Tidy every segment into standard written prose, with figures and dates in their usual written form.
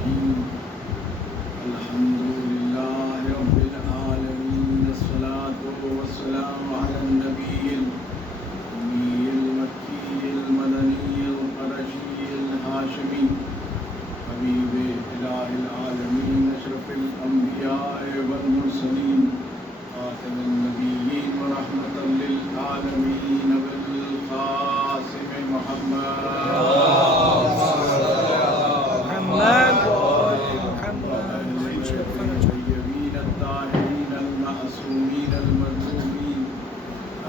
الرحیم الحمد للہ رب العالمین الصلاة والسلام علی النبی الأمی المکی المدنی القرشی الہاشمی حبیب الہ العالمین اشرف الانبیاء والمرسلین خاتم النبیین ورحمۃ للعالمین بالقاسم محمد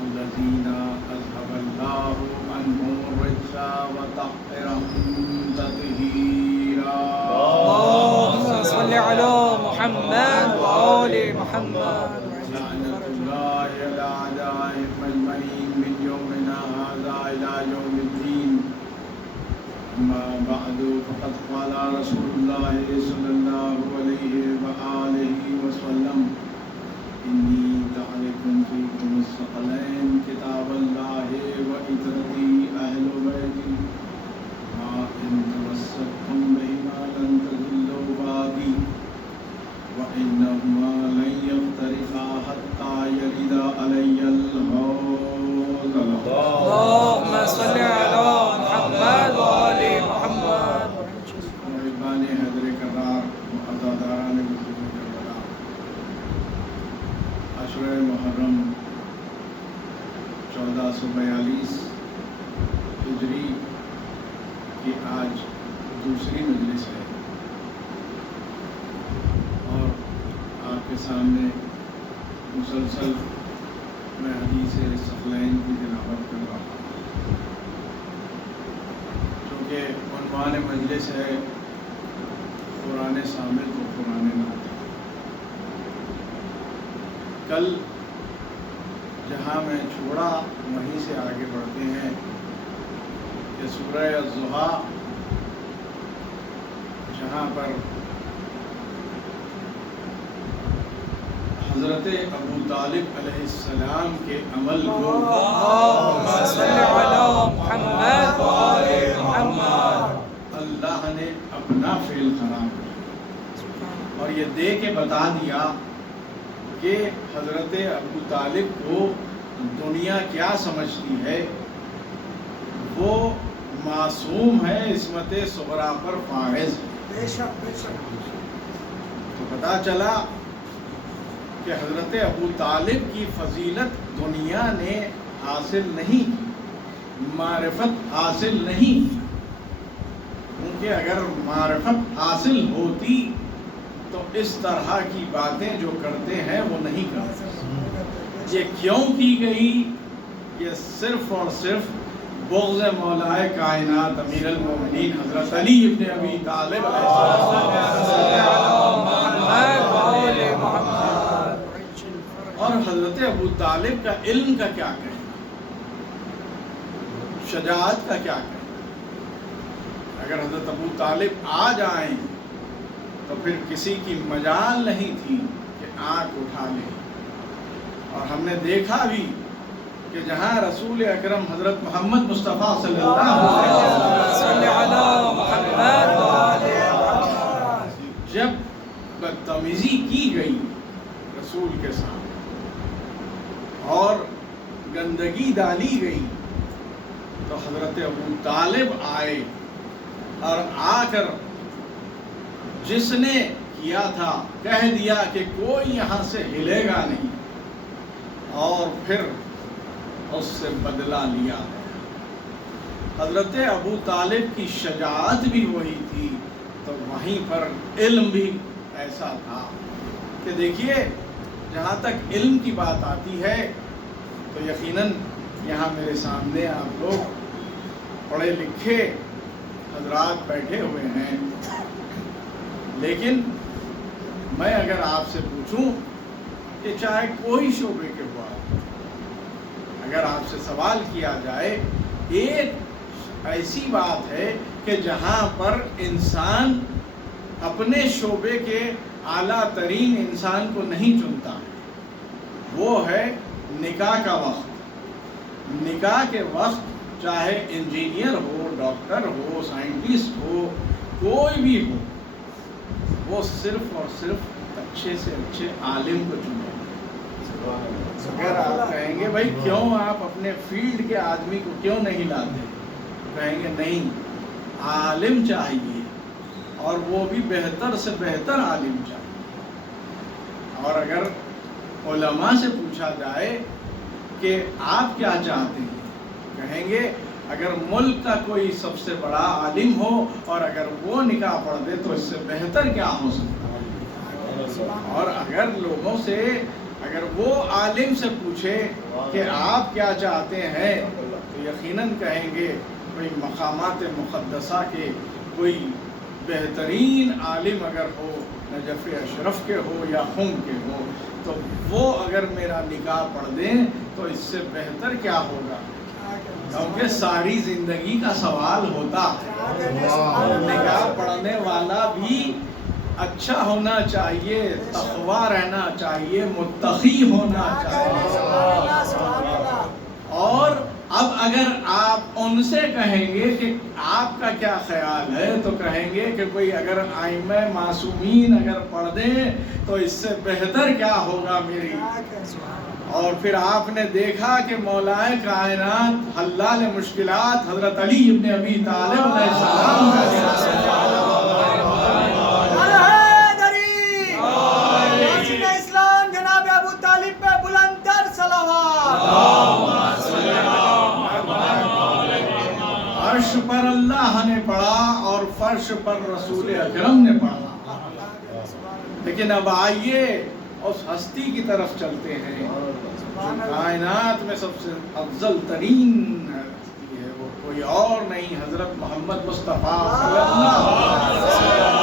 الذين أذهب الله عنهم الرجس وطهرهم تطهيرا اللهم صل على محمد وآل محمد لعنة الله على أعدائهم أجمعين من يومنا هذا إلى يوم الدين أما بعد فقد قال رسول الله صلى الله عليه وآله وسلم إني تعلكم فيكم الثقلين كتاب الله وإترتي أهل بيتي ما إن تمسكتم بهما لن تضلوا بعدي وإنهما لن يفترقا حتى يرد علي الحوض. اللهم صل على محمد وآل محمد. محبان حیدر کرار عزاداران بزرگ کربلا، عشرہ محرم 1442 ہجری کی آج دوسری مجلس ہے اور آپ کے سامنے مسلسل میں حدیث ثقلین کی تلاوت کر رہا ہوں. چونکہ عنوان مجلس ہے قرآن صامت و قرآن ناطق. کل جہاں میں چھوڑا وہیں سے آگے بڑھتے ہیں کہ سورہ الضحیٰ جہاں پر حضرت ابو طالب علیہ السلام کے عمل کو اللهم صل على محمد وآل محمد. اللہ نے اپنا فعل قرار دیا اور یہ دے کے بتا دیا کہ حضرت ابو طالب کو دنیا کیا سمجھتی ہے. وہ معصوم ہے، عصمت صغریٰ پر فائز ہے. تو پتہ چلا کہ حضرت ابو طالب کی فضیلت دنیا نے حاصل نہیں کی، معرفت حاصل نہیں کی. کیونکہ اگر معرفت حاصل ہوتی تو اس طرح کی باتیں جو کرتے ہیں وہ نہیں کرتے. یہ کیوں کی گئی؟ یہ صرف اور صرف بغض مولائے کائنات امیر المومنین حضرت علی ابن ابی طالب علیہ السلام اور حضرت ابو طالب کا علم کا کیا کہنا، شجاعت کا کیا کہنا. اگر حضرت ابو طالب آ جائیں تو پھر کسی کی مجال نہیں تھی کہ آنکھ اٹھا لے. اور ہم نے دیکھا بھی کہ جہاں رسول اکرم حضرت محمد مصطفیٰ صلی اللہ علیہ وسلم جب بدتمیزی کی گئی رسول کے ساتھ اور گندگی ڈالی گئی تو حضرت ابو طالب آئے اور آ کر جس نے کیا تھا کہہ دیا کہ کوئی یہاں سے ہلے گا نہیں، اور پھر اس سے بدلہ لیا. حضرت ابو طالب کی شجاعت بھی وہی تھی تو وہیں پر علم بھی ایسا تھا کہ دیکھیے جہاں تک علم کی بات آتی ہے تو یقیناً یہاں میرے سامنے آپ لوگ پڑھے لکھے حضرات بیٹھے ہوئے ہیں، لیکن میں اگر آپ سے پوچھوں کہ چاہے کوئی شعبے کے بعد اگر آپ سے سوال کیا جائے، ایک ایسی بات ہے کہ جہاں پر انسان اپنے شعبے کے اعلیٰ ترین انسان کو نہیں چنتا ہے، وہ ہے نکاح کا وقت. نکاح کے وقت چاہے انجینئر ہو، ڈاکٹر ہو، سائنٹسٹ ہو، کوئی بھی ہو، وہ صرف اور صرف اچھے سے اچھے عالم کو چنے. اگر آپ کہیں گے بھائی کیوں آپ اپنے فیلڈ کے آدمی کو کیوں نہیں لاتے، کہیں گے نہیں، عالم چاہیے اور وہ بھی بہتر سے بہتر عالم چاہیے. اور اگر علماء سے پوچھا جائے کہ آپ کیا چاہتے ہیں، کہیں گے اگر ملک کا کوئی سب سے بڑا عالم ہو اور اگر وہ نکاح پڑھ دے تو اس سے بہتر کیا ہو سکتا ہے. اور اگر لوگوں سے، اگر وہ عالم سے پوچھے کہ آپ کیا چاہتے ہیں تو یقیناً کہیں گے کوئی مقامات مقدسہ کے کوئی بہترین عالم اگر ہو، نجف اشرف کے ہو یا خم کے ہو، تو وہ اگر میرا نکاح پڑھ دیں تو اس سے بہتر کیا ہوگا. کیونکہ ساری زندگی کا سوال ہوتا ہے. نکاح پڑھنے والا بھی اچھا ہونا چاہیے، تقویٰ رہنا چاہیے، متقی ہونا چاہیے. اور اب اگر آپ ان سے کہیں گے کہ آپ کا کیا خیال ہے تو کہیں گے کہ کوئی اگر ائمہ معصومین اگر پڑھ دیں تو اس سے بہتر کیا ہوگا میری. اور پھر آپ نے دیکھا کہ مولائے کائنات حلال مشکلات حضرت علی ابن ابی طالب علیہ السلام جناب ابو طالب پہ بلند تر فرش پر اللہ نے پڑھا اور فرش پر رسول اکرم نے پڑھا. لیکن اب آئیے اس ہستی کی طرف چلتے ہیں جو کائنات میں سب سے افضل ترین ہستی ہے، وہ کوئی اور نہیں، حضرت محمد مصطفیٰ صلی اللہ علیہ وسلم.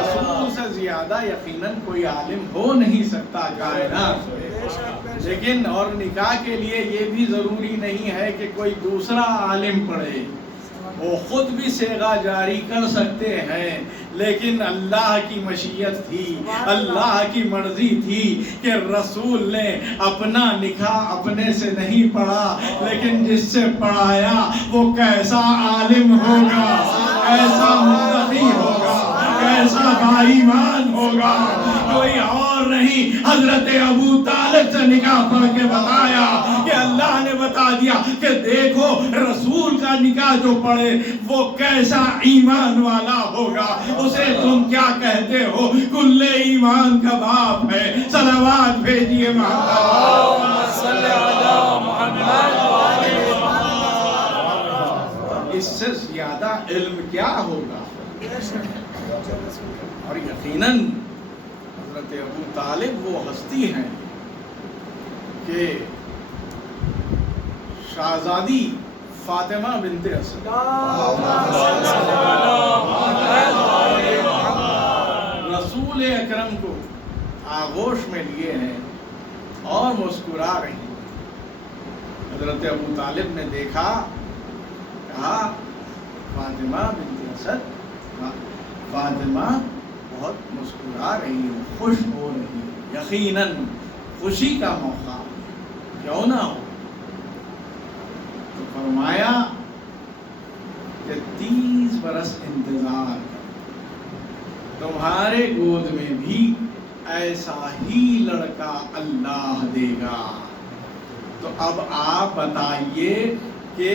رسول سے زیادہ یقیناً کوئی عالم ہو نہیں سکتا کائنات میں. لیکن اور نکاح کے لیے یہ بھی ضروری نہیں ہے کہ کوئی دوسرا عالم پڑھے، وہ خود بھی صیغہ جاری کر سکتے ہیں. لیکن اللہ کی مشیت تھی، اللہ کی مرضی تھی کہ رسول نے اپنا نکاح اپنے سے نہیں پڑھا، لیکن جس سے پڑھایا وہ کیسا عالم ہوگا، کیسا متقی ہوگا، کیسا باایمان ہوگا. کوئی اور نہیں، حضرت ابو طالب سے نکاح پڑھ کے بتایا کہ اللہ نے بتا دیا کہ دیکھو رسول کا نکاح جو پڑھے وہ کیسا ایمان والا ہوگا. اسے تم کیا کہتے ہو، کل ایمان کا باپ ہے. صلوات بھیجیے محمد صلی اللہ محمد. اس سے زیادہ علم کیا ہوگا. اور یقیناً حضرت ابو طالب وہ ہستی ہیں کہ شہزادی فاطمہ بنت اسد رسول اکرم کو آغوش میں لیے ہیں اور مسکرا رہی ہیں. حضرت ابو طالب نے دیکھا، کہا فاطمہ بنت اسد، فاطمہ بہت مسکرا رہی ہے، خوش ہو رہی ہے، یقیناً خوشی کا موقع کیوں نہ ہو. تو فرمایا کہ 30 برس انتظار تمہارے گود میں بھی ایسا ہی لڑکا اللہ دے گا. تو اب آپ بتائیے کہ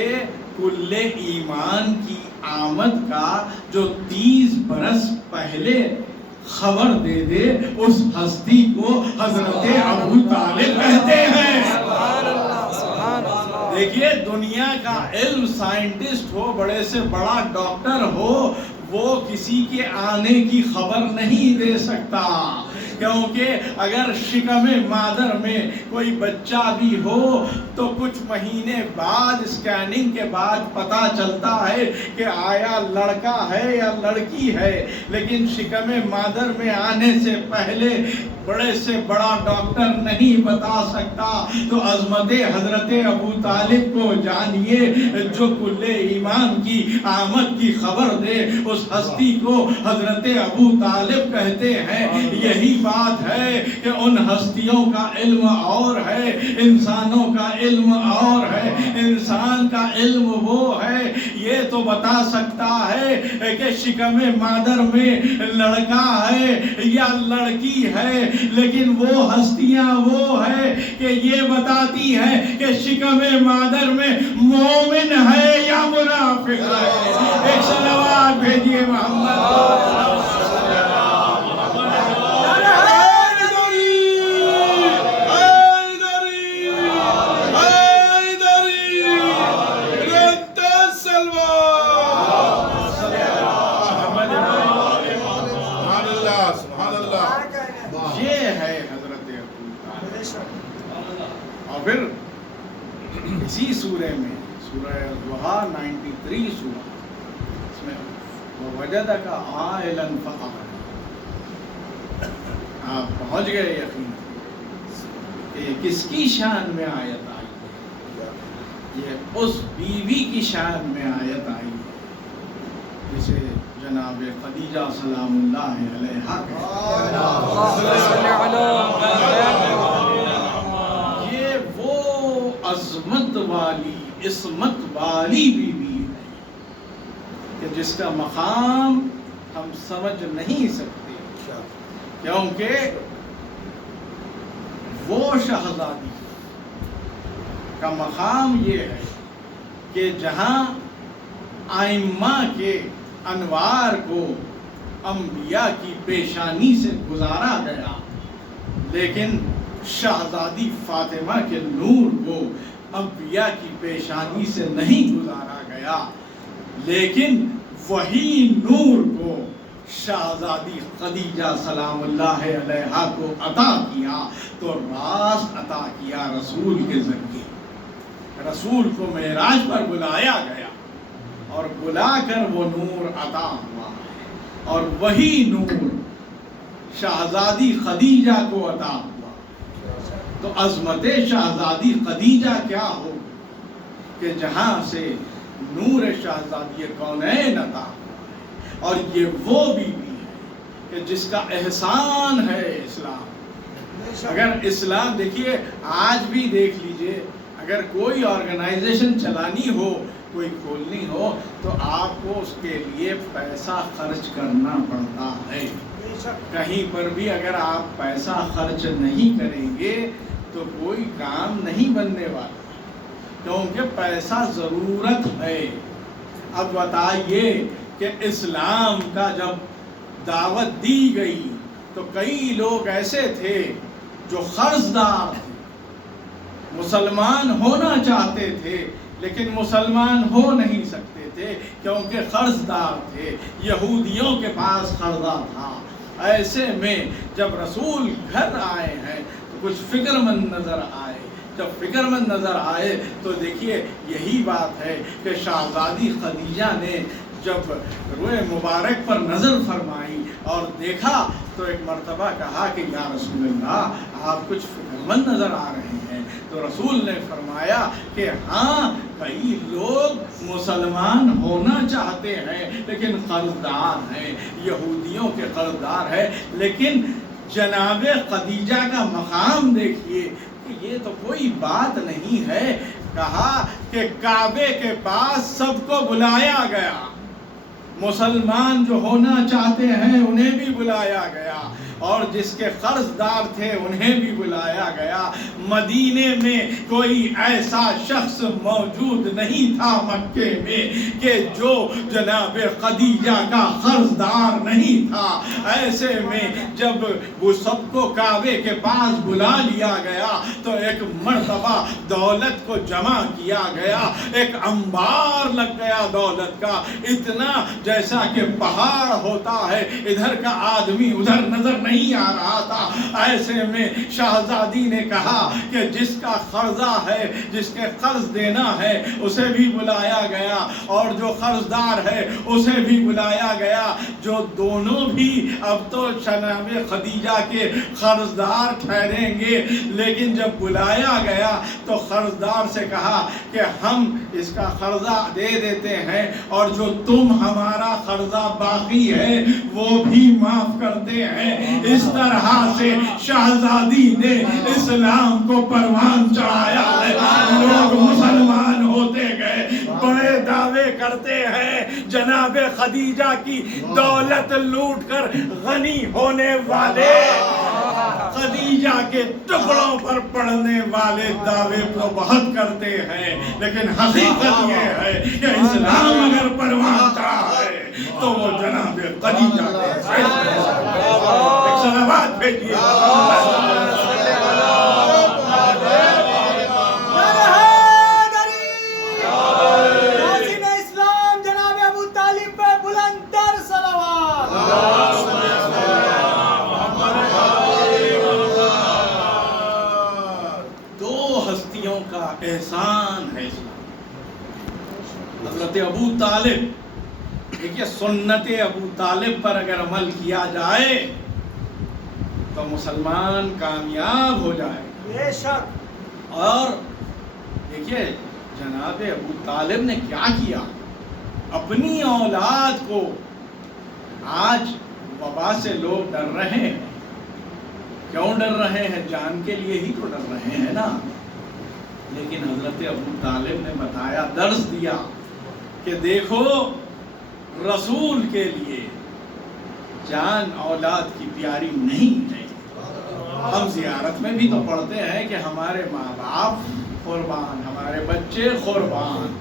کل ایمان کی آمد کا جو 30 برس پہلے خبر دے دے اس ہستی کو حضرت ابو طالب کہتے ہیں. دیکھیے دنیا کا علم، سائنٹسٹ ہو، بڑے سے بڑا ڈاکٹر ہو، وہ کسی کے آنے کی خبر نہیں دے سکتا. کیونکہ اگر شکم مادر میں کوئی بچہ بھی ہو تو کچھ مہینے بعد اسکیننگ کے بعد پتہ چلتا ہے کہ آیا لڑکا ہے یا لڑکی ہے. لیکن شکم مادر میں آنے سے پہلے بڑے سے بڑا ڈاکٹر نہیں بتا سکتا، تو عظمت حضرت ابو طالب کو جانیے، جو کل ایمان کی آمد کی خبر دے اس ہستی کو حضرت ابو طالب کہتے ہیں۔ یہی بات ہے کہ ان ہستیوں کا علم اور ہے، انسانوں کا علم اور ہے۔ انسان کا علم وہ ہے، یہ تو بتا سکتا ہے کہ شکم مادر میں لڑکا ہے یا لڑکی ہے، لیکن وہ ہستیاں وہ ہے کہ یہ بتاتی ہے کہ شکم مادر میں مومن ہے یا منافق ہے۔ ایک صلوات بھیجیے محمد۔ اور پھر اسی سورہ میں سورہ ضحیٰ 93 سورہ، اس میں وَوَجَدَكَ عَائِلًا فَأَغْنَىٰ، آپ پہنچ گئے یقین کہ کس کی شان میں آیت آئی ہے؟ یہ اس بیوی کی شان میں آیت آئی ہے جسے جناب خدیجہ سلام اللہ علیہا عظمت والی عصمت والی بیوی ہے کہ جس کا مقام ہم سمجھ نہیں سکتے، کیونکہ وہ شہزادی کا مقام یہ ہے کہ جہاں ائمہ کے انوار کو انبیاء کی پیشانی سے گزارا گیا، لیکن شہزادی فاطمہ کے نور کو انبیاء کی پیشانی سے نہیں گزارا گیا، لیکن وہی نور کو شہزادی خدیجہ سلام اللہ علیہا کو عطا کیا، تو راست عطا کیا رسول کے ذریعے۔ رسول کو معراج پر بلایا گیا اور بلا کر وہ نور عطا ہوا، اور وہی نور شہزادی خدیجہ کو عطا ہوا۔ تو عظمت شہزادی خدیجہ کیا ہو کہ جہاں سے نور شہزادی کونین عطا ہوا، اور یہ وہ بیوی ہے کہ جس کا احسان ہے اسلام۔ اگر اسلام دیکھیے، آج بھی دیکھ لیجئے، اگر کوئی آرگنائزیشن چلانی ہو، کوئی کھولنی ہو، تو آپ کو اس کے لیے پیسہ خرچ کرنا پڑتا ہے۔ کہیں پر بھی اگر آپ پیسہ خرچ نہیں کریں گے تو کوئی کام نہیں بننے والا، کیونکہ پیسہ ضرورت ہے۔ اب بتائیے کہ اسلام کا جب دعوت دی گئی تو کئی لوگ ایسے تھے جو قرض دار تھے، مسلمان ہونا چاہتے تھے لیکن مسلمان ہو نہیں سکتے تھے کیونکہ قرض دار تھے، یہودیوں کے پاس قرضہ تھا۔ ایسے میں جب رسول گھر آئے ہیں تو کچھ فکر مند نظر آئے۔ جب فکر مند نظر آئے تو دیکھیے یہی بات ہے کہ شہزادی خدیجہ نے جب روئے مبارک پر نظر فرمائی اور دیکھا تو ایک مرتبہ کہا کہ یا رسول اللہ، آپ کچھ فکر مند نظر آ رہے ہیں۔ تو رسول نے فرمایا کہ ہاں، کئی لوگ مسلمان ہونا چاہتے ہیں لیکن قرض دار ہیں، یہودیوں کے قرض دار ہیں، لیکن جناب خدیجہ کا مقام دیکھیے کہ یہ تو کوئی بات نہیں ہے۔ کہا کہ کعبے کے پاس سب کو بلایا گیا، مسلمان جو ہونا چاہتے ہیں انہیں بھی بلایا گیا، اور جس کے قرض دار تھے انہیں بھی بلایا گیا۔ مدینے میں کوئی ایسا شخص موجود نہیں تھا مکے میں کہ جو جناب خدیجہ کا قرض دار نہیں تھا۔ ایسے میں جب وہ سب کو کعبے کے پاس بلا لیا گیا تو ایک مرتبہ دولت کو جمع کیا گیا، ایک انبار لگ گیا دولت کا، اتنا جیسا کہ پہاڑ ہوتا ہے، ادھر کا آدمی ادھر نظر نہیں آ رہا تھا۔ ایسے میں شہزادی نے کہا کہ جس کا قرضہ ہے، جس کے قرض دینا ہے اسے بھی بلایا گیا، اور جو قرض دار ہے اسے بھی بلایا گیا، جو دونوں بھی اب تو جناب خدیجہ کے قرض دار ٹھہریں گے۔ لیکن جب بلایا گیا تو قرض دار سے کہا کہ ہم اس کا قرضہ دے دیتے ہیں، اور جو تم ہمارا قرضہ باقی ہے وہ بھی معاف کرتے ہیں۔ اس طرح سے شہزادی نے اسلام کو پروان چڑھایا ہے، لوگ مسلمان ہوتے گئے، بڑے دعوے کرتے ہیں۔ جناب خدیجہ کی دولت لوٹ کر غنی ہونے والے، خدیجہ کے ٹکڑوں پر پڑنے والے دعوے تو بہت کرتے ہیں، لیکن حقیقت یہ ہے کہ اسلام اگر پروان چڑھا ہے تو وہ جناب خدیجہ کے ایک صلوات بھیجیے۔ ناظرین اسلام جناب ابو طالب پہ بلند تر صلوات۔ دو ہستیوں کا احسان ہے اسلام۔ حضرت ابو طالب، دیکھیے سنت ابو طالب پر اگر عمل کیا جائے تو مسلمان کامیاب ہو جائے۔ بے شک۔ اور دیکھیے جناب ابو طالب نے کیا کیا، اپنی اولاد کو، آج وبا سے لوگ ڈر رہے ہیں، کیوں ڈر رہے ہیں؟ جان کے لیے ہی تو ڈر رہے ہیں نا۔ لیکن حضرت ابو طالب نے بتایا، درس دیا کہ دیکھو رسول کے لیے جان اولاد کی پیاری نہیں ہے۔ ہم زیارت میں بھی تو پڑھتے ہیں کہ ہمارے ماں باپ قربان، ہمارے بچے قربان،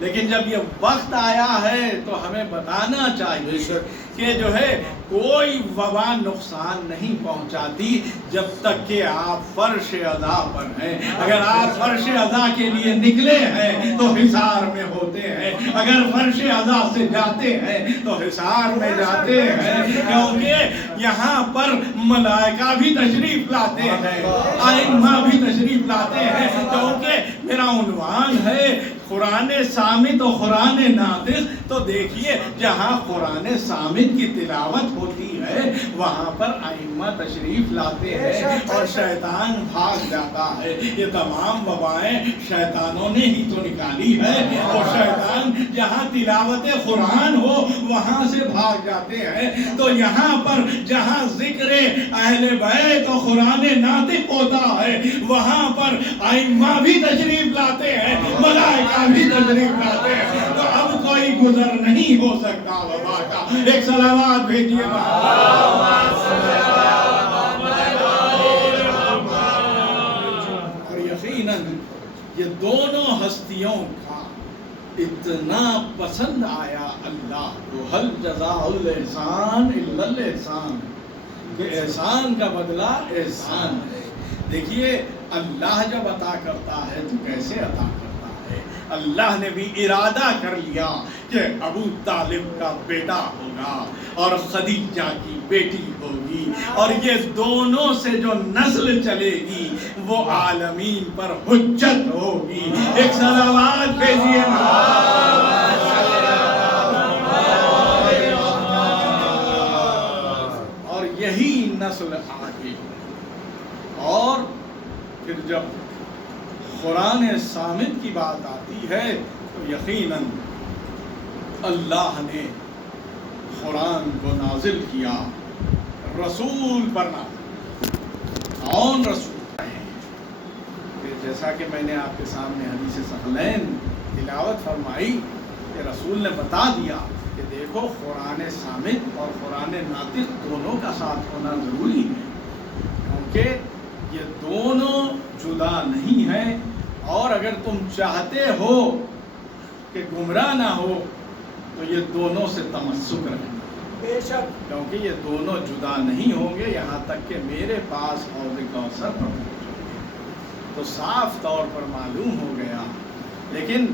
لیکن جب یہ وقت آیا ہے تو ہمیں بتانا چاہیے کہ جو ہے کوئی وبا نقصان نہیں پہنچاتی جب تک کہ آپ فرش ادا پر ہیں۔ اگر آپ فرش ادا کے لیے نکلے ہیں تو حصار میں ہوتے ہیں، اگر فرش ادا سے جاتے ہیں تو حصار میں جاتے ہیں، کیونکہ یہاں پر ملائکہ بھی تشریف لاتے ہیں، ائمہ بھی تشریف لاتے ہیں، کیونکہ میرا عنوان ہے قرآن صامت و قرآن ناطق۔ تو دیکھیے جہاں قرآن صامت کی تلاوت ہوتی ہے وہاں پر ائمہ تشریف لاتے ہیں اور شیطان بھاگ جاتا ہے۔ یہ تمام وبائیں شیطانوں نے ہی تو نکالی ہے، اور شیطان جہاں تلاوت قرآن ہو وہاں سے بھاگ جاتے ہیں۔ تو یہاں پر جہاں ذکر اہل بیت و قرآن ناطق ہوتا ہے وہاں پر ائمہ بھی تشریف لاتے ہیں، ملائکہ بھی تشریف لاتے ہیں۔ تو اب کوئی گزر نہیں ہو سکتا وبا کا۔ ایک صلوات بھیجیے۔ اور یقیناً یہ دونوں ہستیوں کا اتنا پسند آیا اللہ کو، حل جزاء الاحسان الا الاحسان، کہ احسان کا بدلہ احسان ہے۔ دیکھیے اللہ جب عطا کرتا ہے تو کیسے عطا کرتا ہے؟ اللہ نے بھی ارادہ کر لیا کہ ابو طالب کا بیٹا ہوگا اور خدیجہ کی بیٹی ہوگی، اور یہ دونوں سے جو نسل چلے گی وہ عالمین پر حجت ہوگی۔ ایک صلوات بھیجیے۔ اور یہی نسل آگے، اور پھر جب قرآن صامت کی بات آتی ہے تو یقیناً اللہ نے قرآن کو نازل کیا رسول پر نازل۔ کون رسول ہے؟ جیسا کہ میں نے آپ کے سامنے حدیث ثقلین تلاوت فرمائی کہ رسول نے بتا دیا کہ دیکھو قرآن صامت اور قرآن ناطق دونوں کا ساتھ ہونا ضروری ہے، کیونکہ یہ دونوں جدا نہیں ہیں، اور اگر تم چاہتے ہو کہ گمراہ نہ ہو تو یہ دونوں سے تمسک رکھنا، بے شک، کیونکہ یہ دونوں جدا نہیں ہوں گے یہاں تک کہ میرے پاس حوض کوثر پر پہنچیں گے۔ تو صاف طور پر معلوم ہو گیا۔ لیکن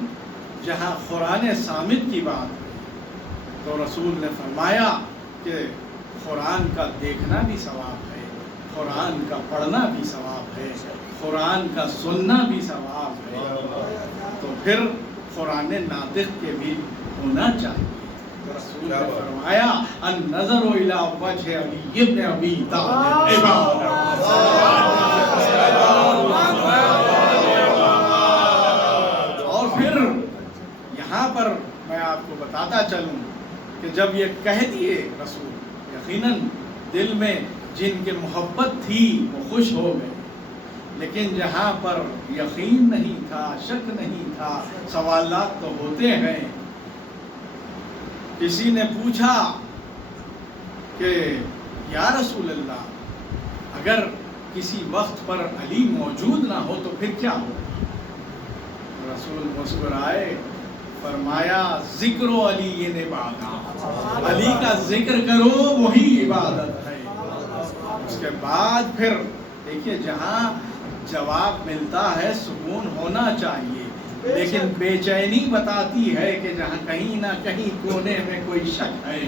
جہاں قرآن صامت کی بات ہے تو رسول نے فرمایا کہ قرآن کا دیکھنا بھی ثواب ہے، قرآن کا پڑھنا بھی ثواب ہے، قرآن کا سننا بھی ثواب ہے، تو پھر قرآن ناطق کے بھی ہونا چاہیے۔ تو رسول نے فرمایا النظر الی وجہ علی ابن ابی طالب اور پھر یہاں پر میں آپ کو بتاتا چلوں کہ جب یہ کہہ دیے رسول، یقیناً دل میں جن کے محبت تھی وہ خوش ہو گئے، لیکن جہاں پر یقین نہیں تھا، شک نہیں تھا، سوالات تو ہوتے ہیں۔ کسی نے پوچھا کہ یا رسول اللہ، اگر کسی وقت پر علی موجود نہ ہو تو پھر کیا ہو؟ رسول مسکرائے، فرمایا ذکر علی عبادت، علی کا ذکر کرو وہی عبادت ہے۔ اس کے بعد پھر دیکھیے جہاں جواب ملتا ہے سکون ہونا چاہیے، لیکن بے چینی بتاتی ہے کہ جہاں کہیں نہ کہیں کونے میں کوئی شک ہے۔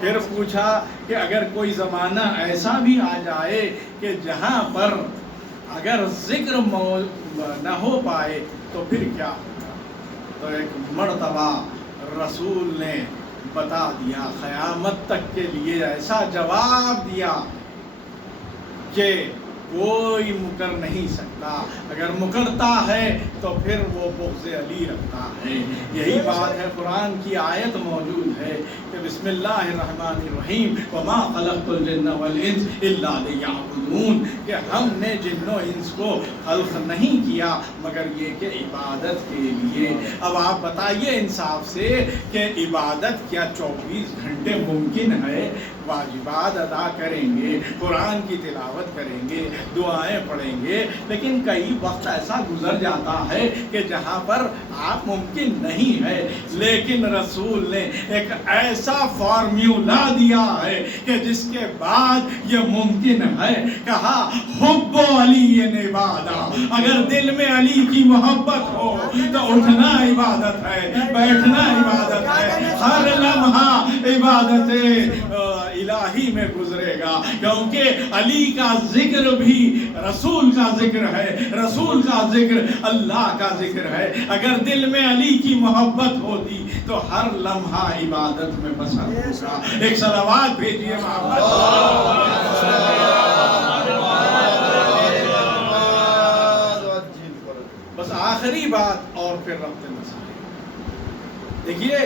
پھر پوچھا کہ اگر کوئی زمانہ ایسا بھی آ جائے کہ جہاں پر اگر ذکر نہ ہو پائے تو پھر کیا ہوگا؟ تو ایک مرتبہ رسول نے بتا دیا، قیامت تک کے لیے ایسا جواب دیا کہ کوئی مکر نہیں سکتا، اگر مکرتا ہے تو پھر وہ بغض علی رکھتا ہے۔ یہی بات ہے، قرآن کی آیت موجود ہے کہ بسم اللہ الرحمن الرحیم وما خلقت الجن والانس الا لیعبدون، کہ ہم نے جن و انس کو خلق نہیں کیا مگر یہ کہ عبادت کے لیے۔ اب آپ بتائیے انصاف سے کہ عبادت کیا 24 گھنٹے ممکن ہے؟ واجبات ادا کریں گے، قرآن کی تلاوت کریں گے، دعائیں پڑھیں گے، لیکن کئی وقت ایسا گزر جاتا ہے کہ جہاں پر آپ ممکن نہیں ہے، لیکن رسول نے ایک ایسا فارمیولا دیا ہے کہ جس کے بعد یہ ممکن ہے۔ کہا حب علی عبادت، اگر دل میں علی کی محبت ہو تو اٹھنا عبادت ہے، بیٹھنا عبادت ہے، ہر لمحہ عبادت الہی میں گزرے گا، کیونکہ علی کا ذکر بھی رسول کا ذکر ہے، رسول کا ذکر اللہ کا ذکر ہے۔ اگر دل میں علی کی محبت ہوتی تو ہر لمحہ عبادت میں بسر ہوگا۔ ایک صلوات بھیجیے محمد۔ بس آخری بات اور پھر ربط مسائل۔ دیکھیے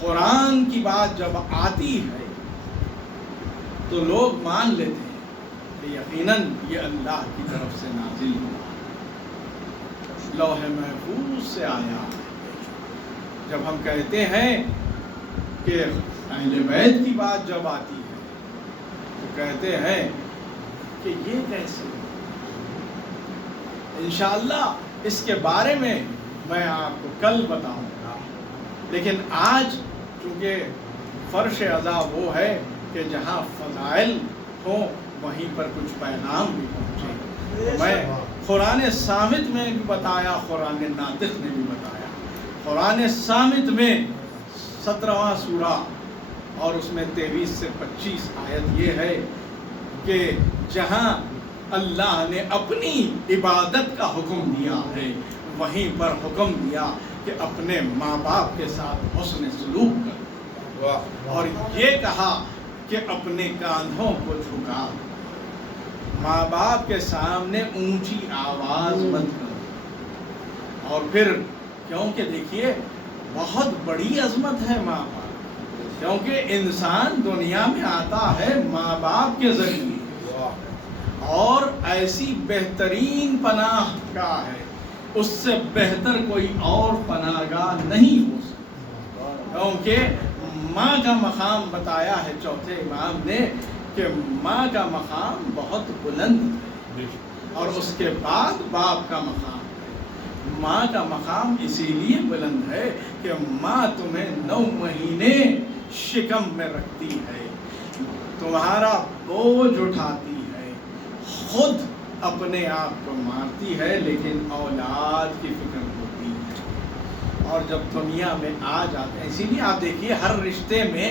قرآن کی بات جب آتی ہے تو لوگ مان لیتے ہیں کہ یقیناً یہ اللہ کی طرف سے نازل ہوا، لوح محفوظ سے آیا۔ جب ہم کہتے ہیں کہ اہل بیت کی بات جب آتی ہے تو کہتے ہیں کہ یہ کیسے؟ انشاءاللہ اس کے بارے میں میں آپ کو کل بتاؤں گا، لیکن آج چونکہ فرش عزا وہ ہے کہ جہاں فضائل ہوں وہیں پر کچھ پیغام بھی پہنچے۔ میں قرآن صامت میں بھی بتایا، قرآن ناطق نے بھی بتایا۔ قرآن صامت میں 17واں سورہ اور اس میں 23 سے 25 آیت یہ ہے کہ جہاں اللہ نے اپنی عبادت کا حکم دیا ہے وہیں پر حکم دیا کہ اپنے ماں باپ کے ساتھ حسن سلوک کرو، اور یہ کہا کہ اپنے کاندھوں کو جھکا، ماں باپ کے سامنے اونچی آواز مت کرو۔ اور پھر کیونکہ دیکھیے بہت بڑی عظمت ہے ماں باپ، کیونکہ انسان دنیا میں آتا ہے ماں باپ کے ذریعے، اور ایسی بہترین پناہ گاہ ہے، اس سے بہتر کوئی اور پناہ گاہ نہیں ہو سکتا، کیونکہ ماں کا مقام بتایا ہے چوتھے امام نے کہ ماں کا مقام بہت بلند ہے، اور اس کے بعد باپ کا مقام ہے۔ ماں کا مقام اسی لیے بلند ہے کہ ماں تمہیں 9 مہینے شکم میں رکھتی ہے، تمہارا بوجھ اٹھاتی ہے، خود اپنے آپ کو مارتی ہے، لیکن اولاد کی فکر ہوتی ہے، اور جب دنیا میں آ جاتے ہیں، اسی لیے آپ دیکھیے ہر رشتے میں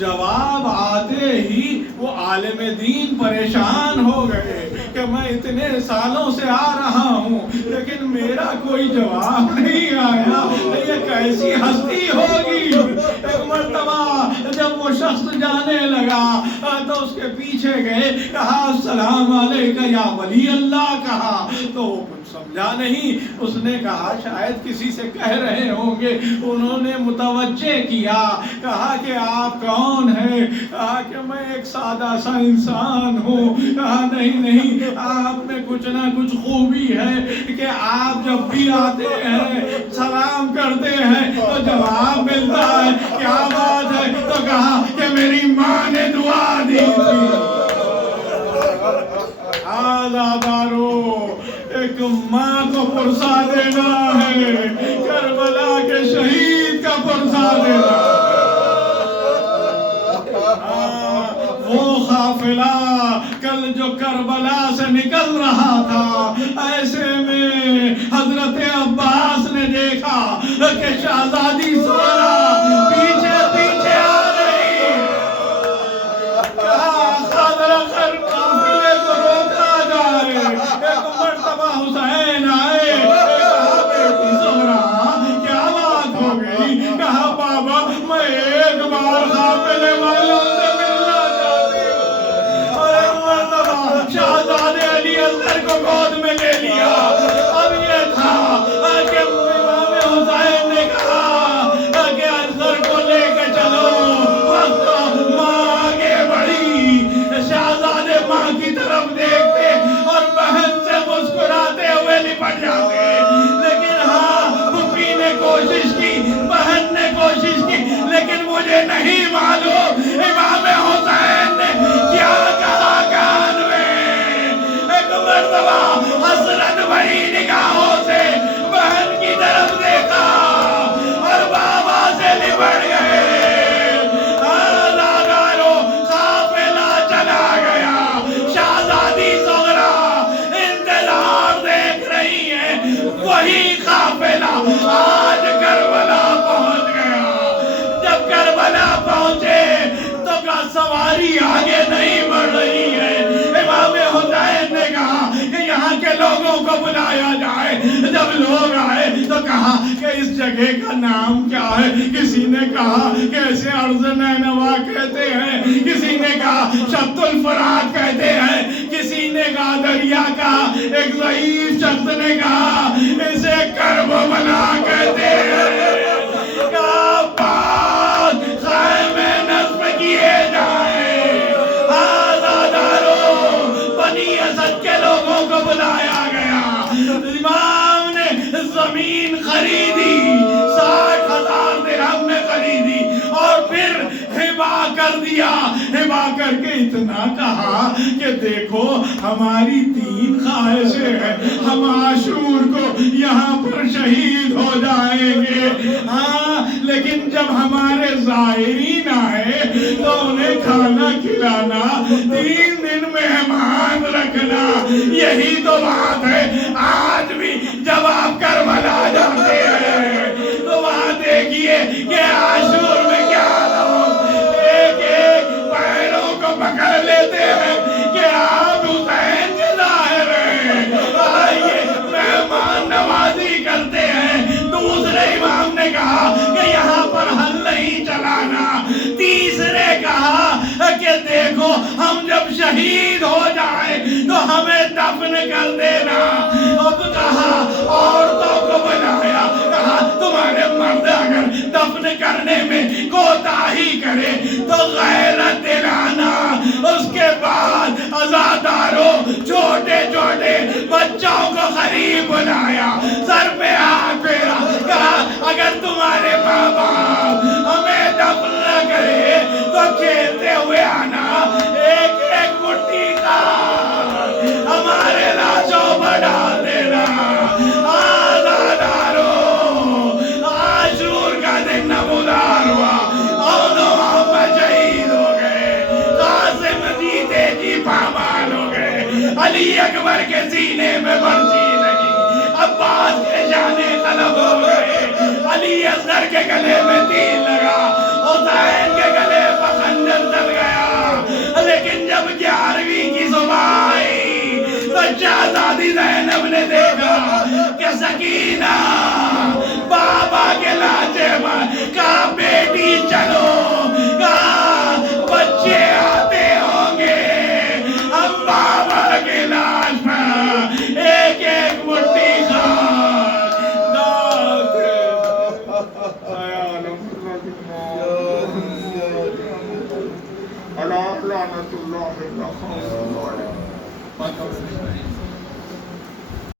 جواب آتے ہی وہ عالم دین پریشان ہو گئے کہ میں اتنے سالوں سے آ رہا ہوں لیکن میرا کوئی جواب نہیں آیا، یہ کیسی ہستی ہوگی؟ ایک مرتبہ جب وہ شخص جانے لگا تو اس کے پیچھے گئے، کہا السلام علیکم یا ولی اللہ، کہا تو وہ کچھ سمجھا نہیں، اس نے کہا شاید کسی سے کہہ رہے ہوں گے، انہوں نے متوجہ کیا، کہا کہ آپ کون ہیں؟ کہا کہ میں ایک سادہ سا انسان ہوں۔ کہا نہیں، آپ میں کچھ نہ کچھ خوبی ہے کہ آپ جب بھی آتے ہیں سلام کرتے ہیں تو جواب ملتا ہے، کیا بات ہے؟ تو کہا کہ میری ماں نے دعا دی تھی۔ آزادارو، ایک ماں کو پرسا دینا ہے، کربلا کے شہید کا پرسا دینا۔ وہ قافلہ کل جو کربلا سے نکل رہا تھا، ایسے میں حضرت عباس نے دیکھا کہ شہزادی سورا پیچھے پیچھے آ رہی، کہا خضر قافلے کو روکا جائے۔ ایک مرتبہ حسین آئے، کہا بیٹی سورا کیا بات ہو گئی؟ کہا بابا میں ایک بار قافلے والوں سے ملنا چاہتی ہوں۔ اور ایک مرتبہ شہزادے علی اصغر کو گود میں لے لیا۔ اب یہ تھا کہ امام حسین نے کہا کہ اصغر کو لے کے چلو، وقت ماں آگے بڑھی، شہزادے ماں کی طرف دیکھتے اور بہن سے مسکراتے ہوئے لپٹ جاتے، لیکن ہاں پھوپھی نے کوشش کی، بہن نے کوشش کی، لیکن مجھے نہیں معلوم امام حسین نے کیا کہا کان میں۔ ایک مرتبہ حسرت بھری نگاہوں سے بہن کی طرف دیکھا اور بابا سے لپٹ گئے۔ آزادارو، قافلہ چلا گیا، شہزادی سغرا انتظار دیکھ رہی ہے، وہی قافلہ آج کربلا پہنچ گیا۔ جب کربلا پہنچے تو سواری آگے نہیں بڑھ رہی ہے، امام حسین نے کہا کہ یہاں کے لوگوں کو بلایا جائے۔ جب لوگ آئے تو کہا کہ اس جگہ کا نام کیا ہے؟ کسی نے کہا کہ اسے ارض نینوا کہتے ہیں، کسی نے کہا شط الفرات کہتے ہیں، کسی نے کہا دریا کا، ایک ضعیف شخص نے کہا اسے کرب بلا کہتے ہیں۔ کہا بات خیمے نصب کیے جائیں۔ آزادارو، بنی اسد کے لوگوں کو بلایا گیا، امام نے زمین خریدی، 60,000 درہم میں خریدی اور پھر ہبا کر دیا۔ ہبا کر کے اتنا کہا کہ دیکھو ہماری 3 خواہشیں ہیں، ہم عاشور کو یہاں پر شہید ہو جائیں گے، ہاں لیکن جب ہمارے زائرین آئے تو انہیں کھانا کھلانا، 3 دن مہمان رکھنا، یہی تو بات ہے۔ آج بھی جب آپ کربلا جاتے ہیں تو وہاں دیکھیے کہ عاشور میں کیا لوگ ایک ایک پیروں کو پکڑ لیتے ہیں کہ آپ حسین کے ظاہر ہیں، آئیے مہمان نوازی کرتے ہیں۔ دوسرے امام نے کہا کہ یہاں پر حل نہیں چلانا، تیسرے کہا کہ دیکھو ہم جب شہید ہو جائیں تو ہمیں دفن کر دینا۔ اب کہا عورتوں کو بلایا، کہا تمہارے مرد اگر دفن کرنے میں کوتاہی کرے تو غیرت دلانا۔ اس کے بعد عزاداروں چھوٹے چھوٹے بچوں کو قریب بلایا، سر پہ ہاتھ پھیرا، کہا اگر تمہارے ماں باپ ہمیں دفن نہ کرے تو کھیلتے ہوئے آنا، ایک ایک مٹھی کا ہمارے لاشوں پر ڈال دینا۔ آزاداروں، عاشور کا دن نمودار ہوا، اور دو محمد شہید ہو گئے، قاسم جیتے جی پامال ہو گئے، علی اکبر کے سینے میں برچی لگی، عباس کے شانے قلب ہو گئے، علی اصغر کے گلے میں تیر لگا، حسین کے گلے پر کا بیٹی چلو